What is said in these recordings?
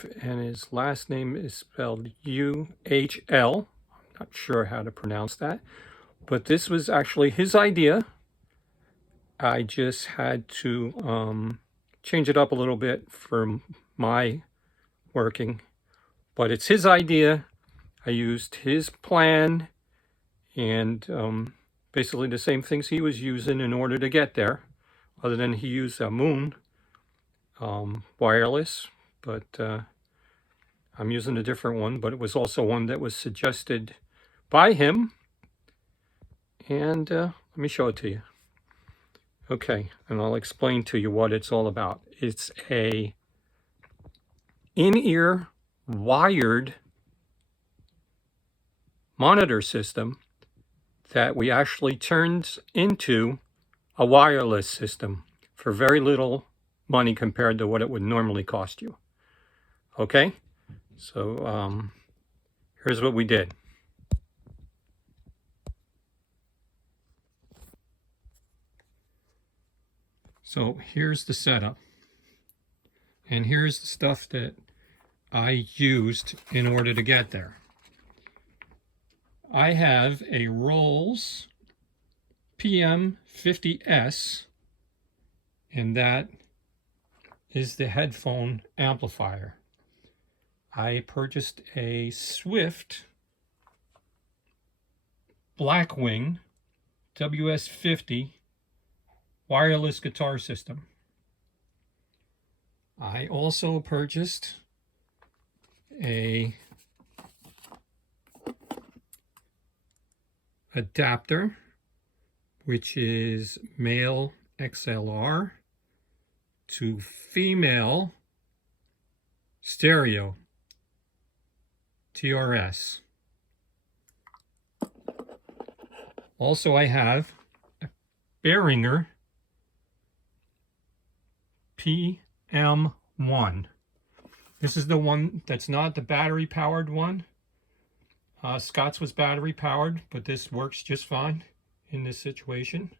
Steve, and his last name is spelled U-H-L. I'm not sure how to pronounce that, but this was actually his idea. I just had to change it up a little bit for my working, but it's his idea. I used his plan and basically the same things he was using in order to get there, other than he used a Moon wireless, but I'm using a different one, but it was also one that was suggested by him. And let me show it to you. Okay, and I'll explain to you what it's all about. It's a in-ear wired monitor system that we actually turned into a wireless system for very little money compared to what it would normally cost you. Okay, so here's what we did. So here's the setup, and here's the stuff that I used in order to get there. I have a Rolls PM50S, and that is the headphone amplifier. I purchased a Swift Blackwing WS50 wireless guitar system. I also purchased a adapter, which is male XLR to female stereo TRS. Also, I have a Behringer PM1. This is the one that's not the battery powered one. Scott's was battery powered, but this works just fine in this situation.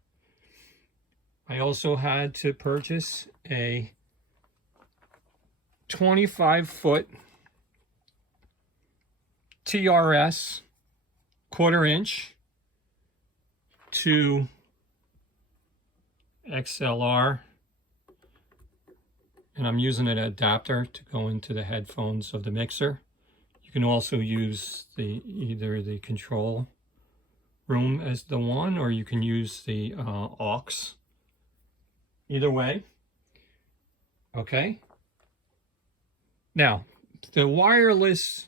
I also had to purchase a 25-foot TRS 1/4 inch to XLR, and I'm using an adapter to go into the headphones of the mixer. You can also use either the control room as the one, or you can use the aux. Either way. Okay. Now, the wireless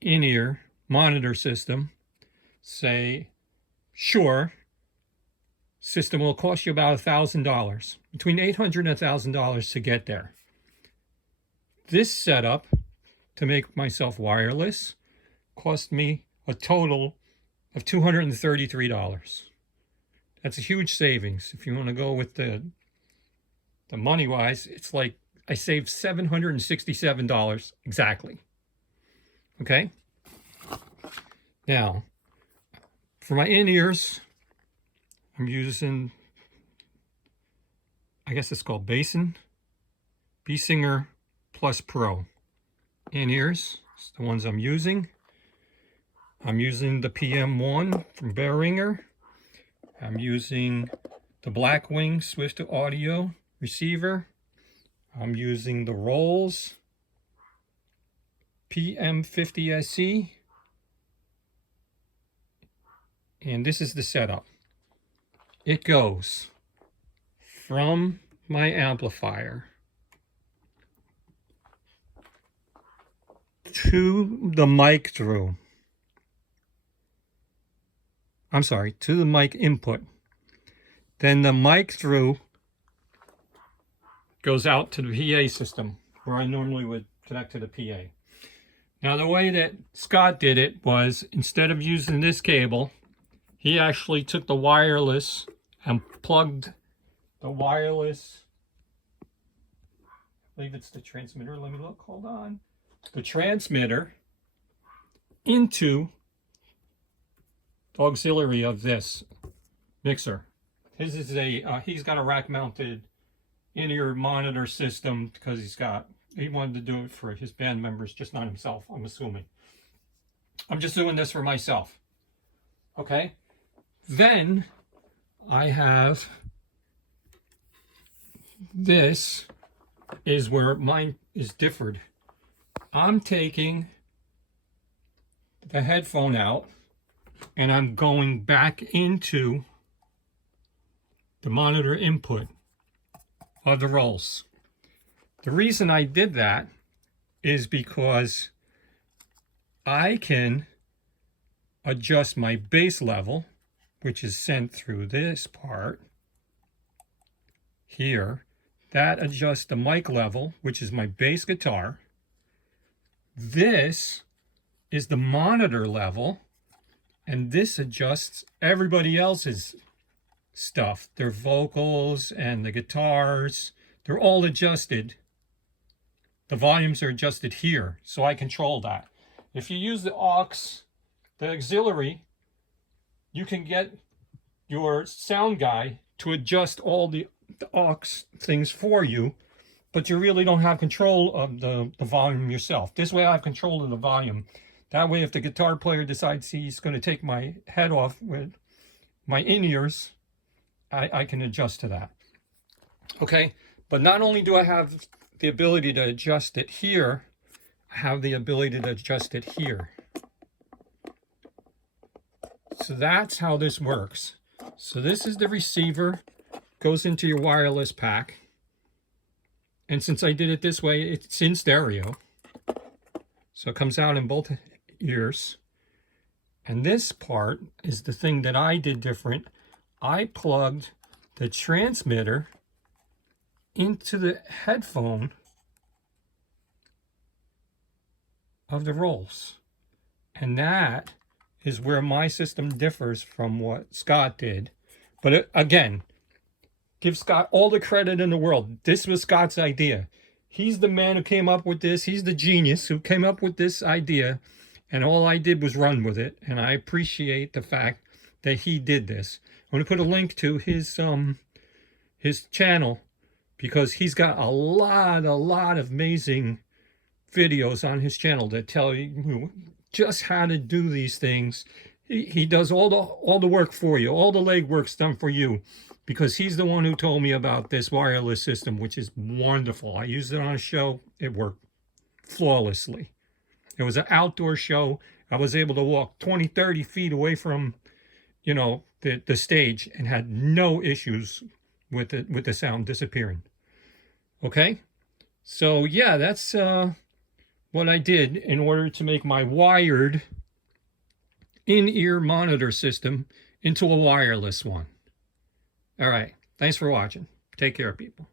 in-ear monitor system, say, Shure system, will cost you about $1,000, between $800 and $1,000 to get there. This setup to make myself wireless cost me a total of $233. That's a huge savings. If you want to go with the money wise, it's like I saved $767 exactly. Okay. Now, for my in-ears, I'm using, I guess it's called Behringer Plus Pro in-ears. It's the ones I'm using. I'm using the PM1 from Behringer. I'm using the Blackwing Swift audio receiver. I'm using the Rolls PM50SE. And this is the setup. It goes from my amplifier to the mic through. I'm sorry, to the mic input. Then the mic through goes out to the PA system, where I normally would connect to the PA. Now, the way that Scott did it was, instead of using this cable, he actually took the wireless and plugged the wireless, I believe it's the transmitter, let me look, hold on, the transmitter into the auxiliary of this mixer. His is a, he's got a rack mounted in-ear monitor system because he wanted to do it for his band members, just not himself, I'm assuming. I'm just doing this for myself. Okay? Then I have this is where mine is differed. I'm taking the headphone out and I'm going back into the monitor input of the rolls. The reason I did that is because I can adjust my bass level, which is sent through this part here. That adjusts the mic level, which is my bass guitar. This is the monitor level, and this adjusts everybody else's stuff, their vocals and the guitars. They're all adjusted. The volumes are adjusted here, so I control that. If you use the aux, the auxiliary, you can get your sound guy to adjust all the aux things for you, but you really don't have control of the volume yourself. This way I have control of the volume. That way if the guitar player decides he's going to take my head off with my in-ears, I can adjust to that. Okay, but not only do I have the ability to adjust it here, I have the ability to adjust it here. So that's how this works. So this is the receiver, goes into your wireless pack. And since I did it this way, it's in stereo. So it comes out in both ears. And this part is the thing that I did different. I plugged the transmitter into the headphone of the rolls. And that is where my system differs from what Scott did. But again, give Scott all the credit in the world. This was Scott's idea. He's the man who came up with this. He's the genius who came up with this idea. And all I did was run with it. And I appreciate the fact that he did this. I'm going to put a link to his channel because he's got a lot of amazing videos on his channel that tell you just how to do these things. He does all the work for you. All the legwork's done for you because he's the one who told me about this wireless system, which is wonderful. I used it on a show. It worked flawlessly. It was an outdoor show. I was able to walk 20-30 feet away from, you know, the stage and had no issues with the sound disappearing. Okay, so yeah, that's what I did in order to make my wired in-ear monitor system into a wireless one. All right, thanks for watching. Take care, people.